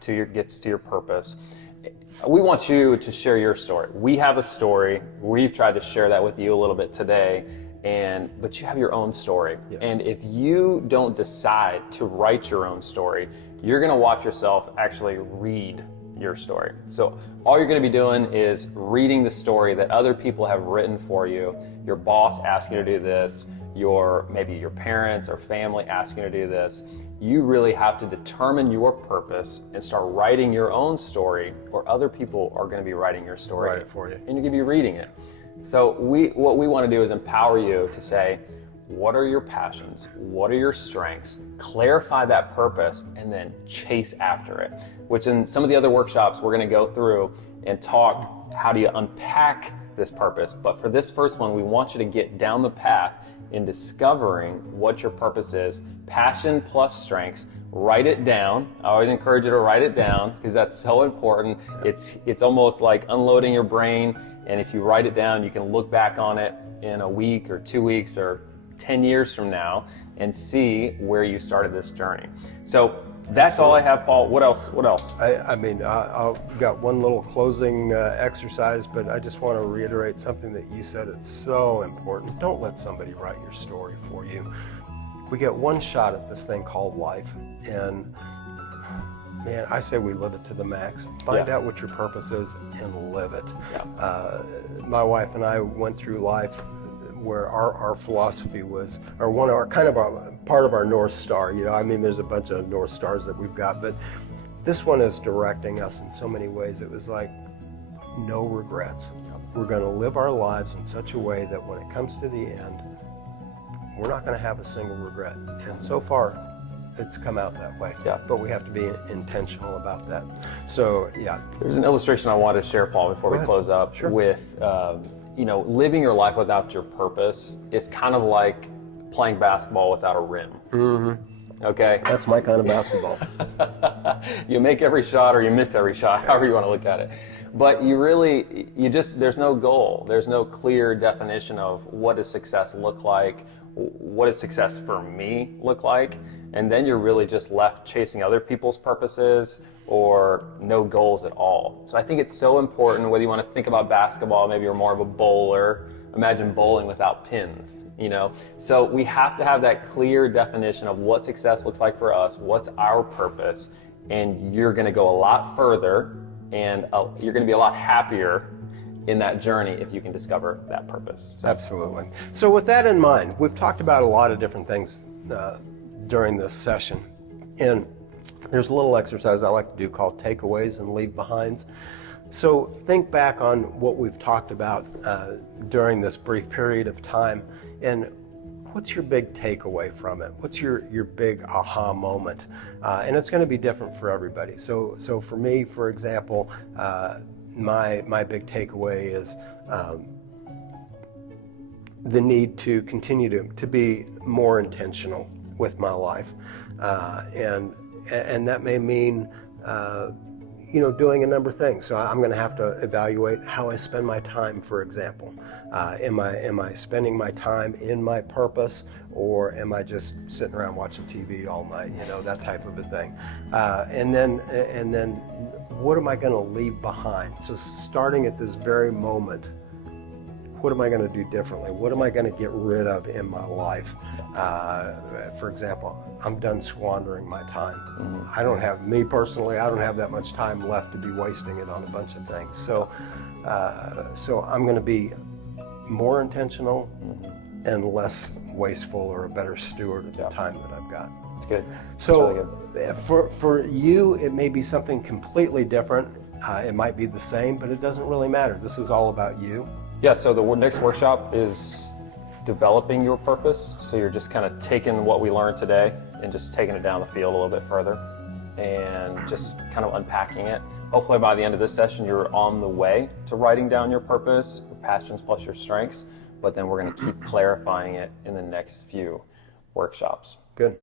passions gets to your purpose. We want you to share your story. We have a story. We've tried to share that with you a little bit today, but you have your own story. Yes. And if you don't decide to write your own story, you're going to watch yourself actually read your story. So all you're going to be doing is reading the story that other people have written for you. Your boss asked you to do this. Maybe your parents or family ask you to do this. You really have to determine your purpose and start writing your own story, or other people are going to be writing your story. Write it for you. And you're going to be reading it. So what we want to do is empower you to say, what are your passions? What are your strengths? Clarify that purpose and then chase after it, which in some of the other workshops we're going to go through and talk, how do you unpack this purpose? But for this first one, we want you to get down the path in discovering what your purpose is. Passion plus strengths. Write it down. I always encourage you to write it down because that's so important. It's almost like unloading your brain, and if you write it down, you can look back on it in a week or 2 weeks or 10 years from now and see where you started this journey. So that's all I have, Paul. What else? I've got one little closing exercise, but I just want to reiterate something that you said. It's so important. Don't let somebody write your story for you. We get one shot at this thing called life, and man, I say we live it to the max. Find out what your purpose is and live it. Yeah. My wife and I went through life where our philosophy was, or one of our part of our North Star. There's a bunch of North Stars that we've got, but this one is directing us in so many ways. It was like, no regrets. We're going to live our lives in such a way that when it comes to the end, we're not going to have a single regret. And so far, it's come out that way. Yeah. But we have to be intentional about that. So, yeah. There's an illustration I wanted to share, Paul, before we close up. Sure. With living your life without your purpose is kind of like playing basketball without a rim. Mm-hmm. Okay? That's my kind of basketball. You make every shot or you miss every shot, however you want to look at it. But there's no goal. There's no clear definition of what does success look like, what does success for me look like, and then you're really just left chasing other people's purposes or no goals at all. So I think it's so important, whether you want to think about basketball, maybe you're more of a bowler, imagine bowling without pins, So we have to have that clear definition of what success looks like for us, what's our purpose, and you're going to go a lot further and you're going to be a lot happier in that journey if you can discover that purpose. So. Absolutely. So with that in mind, we've talked about a lot of different things during this session. And there's a little exercise I like to do called takeaways and leave behinds. So think back on what we've talked about during this brief period of time, and what's your big takeaway from it? What's your big aha moment? And it's going to be different for everybody. So for me, for example, my big takeaway is the need to continue to be more intentional with my life, and that may mean doing a number of things. So I'm going to have to evaluate how I spend my time, for example. Am I spending my time in my purpose, or am I just sitting around watching TV all night? That type of a thing. And then what am I going to leave behind? So starting at this very moment, what am I going to do differently? What am I going to get rid of in my life? For example, I'm done squandering my time. Mm-hmm. I don't have that much time left to be wasting it on a bunch of things. So I'm going to be more intentional and less wasteful, or a better steward of the time that I've got. That's good. So really good. For you, it may be something completely different. It might be the same, but it doesn't really matter. This is all about you. Yeah, so the next workshop is developing your purpose. So you're just kind of taking what we learned today and just taking it down the field a little bit further and just kind of unpacking it. Hopefully by the end of this session, you're on the way to writing down your purpose, your passions plus your strengths, but then we're going to keep clarifying it in the next few workshops. Good.